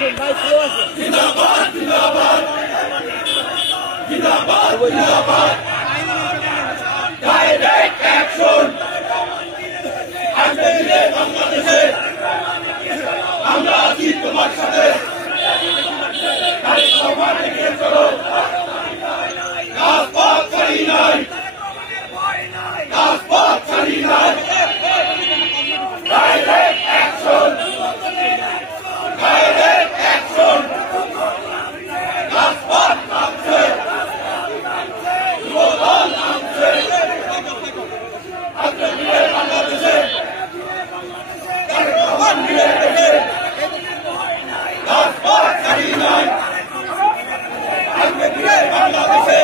জিন্দাবাদ জিন্দাবাদ জিন্দাবাদ জিন্দাবাদ ডাইরেক্ট অ্যাকশন আজকে দিনে বাংলাদেশে আমরা আছি তোমার সাথে সবার এগিয়ে চলো রাজপথ ছাড়ি নাই রাজপথ ছাড়ি নাই ডাইরেক্ট অ্যাকশন ডাইরেক্ট অ্যাকশন রাজপথ নামছে যুবদল নামছে আজকে দিনে বাংলাদেশে রাজপথ ছাড়ি নাই আজকে দিনে বাংলাদেশে